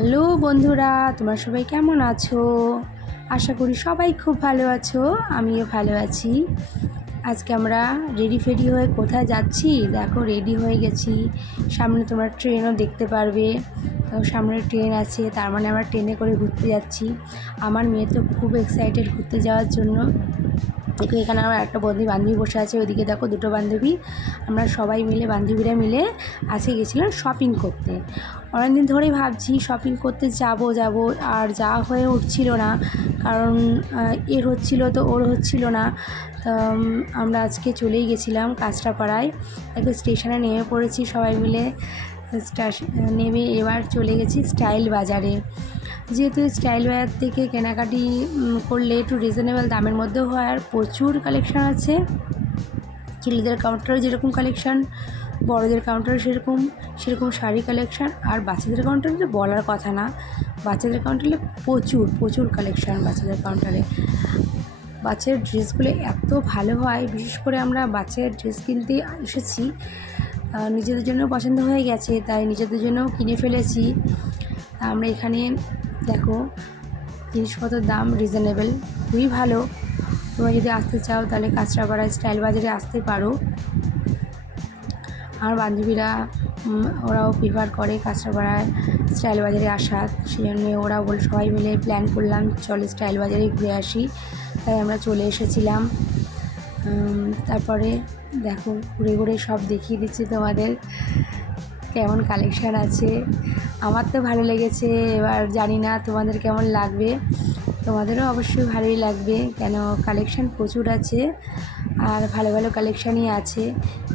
Hello বন্ধুরা, তোমরা সবাই কেমন আছো? আশা করি সবাই খুব ভালো আছো, আমিও ভালো আছি। আজকে আমরা রেডি ফেডি হয়ে কোথায় যাচ্ছি? দেখো রেডি হয়ে গেছি। সামনে তোমরা ট্রেনও দেখতে পারবে। সামনে ট্রেন আছে, তার মানে আমরা ট্রেনে করে ঘুরতে যাচ্ছি। আমার মেয়ে তো খুব এক্সাইটেড ঘুরতে যাওয়ার জন্য। দেখো, এখানে আমার একটা বন্ধু বান্ধবী বসে আছে, ওইদিকে দেখো দুটো বান্ধবী। আমরা সবাই মিলে, বান্ধবীরা মিলে, আজকে গেছিলাম শপিং করতে। অনেকদিন ধরেই ভাবছি শপিং করতে যাব যাব, আর যাওয়া হয়ে উঠছিল না। কারণ এর হচ্ছিল তো ওর হচ্ছিল না। তো আমরা আজকে চলেই গেছিলাম কাঁচরাপাড়ায়। একটু স্টেশনে নেমে পড়েছি সবাই মিলে। নেমে এবার চলে গেছি স্টাইল বাজারে। যেহেতু স্টাইল বাজার থেকে কেনাকাটি করলে একটু রিজনেবল দামের মধ্যেও হয়। আর প্রচুর কালেকশান আছে। ছেলেদের কাউন্টারে যেরকম কালেকশান বড়দের কাউন্টারে সেরকম সেরকম শাড়ি কালেকশান আর বাচ্চাদের কাউন্টারে তো বলার কথা না। বাচ্চাদের কাউন্টারে প্রচুর প্রচুর কালেকশান বাচ্চাদের কাউন্টারে বাচ্চাদের ড্রেসগুলো এত ভালো হয়, বিশেষ করে আমরা বাচ্চাদের ড্রেস কিনতে এসেছি নিজেদের জন্য পছন্দ হয়ে গেছে, তাই নিজেদের জন্যও কিনে ফেলেছি। আমরা এখানে, দেখো জিনিসপত্রের দাম রিজনেবল খুবই ভালো। তোমরা যদি আসতে চাও, তাহলে কাঁচরাপাড়া স্টাইল বাজারে আসতে পারো। আমার বান্ধবীরা ওরাও প্রিফার করে কাঁচরাপাড়ায় স্টাইল বাজারে আসার সেই জন্য ওরা বল, সবাই মিলে প্ল্যান করলাম, চলো স্টাইল বাজারে ঘুরে আসি। তাই আমরা চলে এসেছিলাম। তারপরে দেখো, ঘুরে ঘুরে সব দেখিয়ে দিচ্ছি তোমাদের কেমন কালেকশান আছে। আমার তো ভালো লেগেছে, এবার জানি না তোমাদের কেমন লাগবে। তোমাদেরও অবশ্যই ভালোই লাগবে। কেন কালেকশান প্রচুর আছে আর ভালো ভালো কালেকশানই আছে।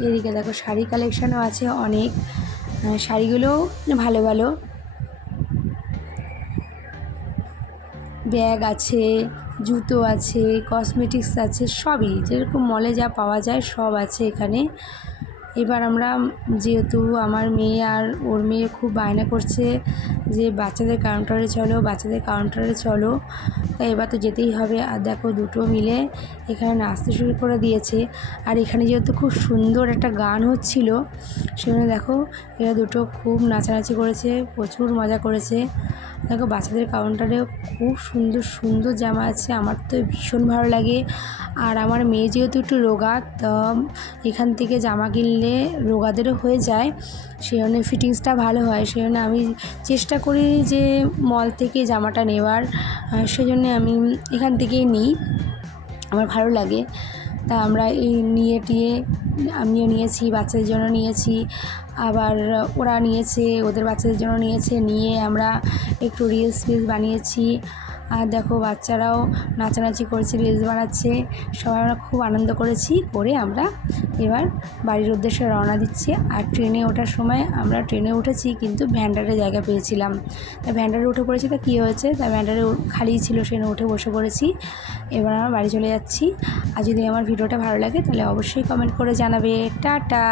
এদিকে দেখো, শাড়ি কালেকশানও আছে অনেক। শাড়িগুলোও ভালো ভালো। ব্যাগ আছে, জুতো আছে কসমেটিক্স আছে, সবই। যেরকম মলে যা পাওয়া যায় সব আছে এখানে। এবার আমরা, যেহেতু আমার মেয়ে আর ওর মেয়ে খুব বায়না করছে যে বাচ্চাদের কাউন্টারে চলো, বাচ্চাদের কাউন্টারে চলো। তাই এবার তো যেতেই হবে। আর দেখো দুটো মিলে এখানে নাচতে শুরু করে দিয়েছে। আর এখানে যেহেতু খুব সুন্দর একটা গান হচ্ছিল সেখানে দেখো এরা দুটো খুব নাচানাচি করেছে, প্রচুর মজা করেছে। দেখো বাচ্চাদের কাউন্টারে খুব সুন্দর সুন্দর জামা আছে। আমার তো ভীষণ ভালো লাগে। আর আমার মেয়ে যেহেতু একটু রোগা, তো এখান থেকে জামা কিনলে রোগাদেরও হয়ে যায়। সেই জন্য ফিটিংসটা ভালো হয়। সেই জন্য আমি চেষ্টা করি যে মল থেকে জামাটা নেওয়ার। সেই জন্যে আমি এখান থেকেই নিই। আমার ভালো লাগে। তা আমরা এই নিয়ে টিয়ে আমিও নিয়েছি, বাচ্চাদের জন্য নিয়েছি। আবার ওরা নিয়েছে, ওদের বাচ্চাদের জন্য নিয়েছে। নিয়ে আমরা একটু রিলস ফিলস বানিয়েছি। আর দেখো বাচ্চারাও নাচানাচি করছে রিলস বানাচ্ছে। সবাই আমরা খুব আনন্দ করেছি, করে আমরা এবার বাড়ির উদ্দেশ্যে রওনা দিচ্ছি। আর ট্রেনে ওঠার সময় আমরা ট্রেনে উঠেছি, কিন্তু ভ্যান্ডারে জায়গা পেয়েছিলাম। তা ভ্যান্ডারে উঠে পড়েছি, তা কী হয়েছে? তা ভ্যান্ডারে খালিই ছিল, সেখানে উঠে বসে পড়েছি। এবার আমরা বাড়ি চলে যাচ্ছি। আর যদি আমার ভিডিওটা ভালো লাগে, তাহলে অবশ্যই কমেন্ট করে জানাবে। টাটা!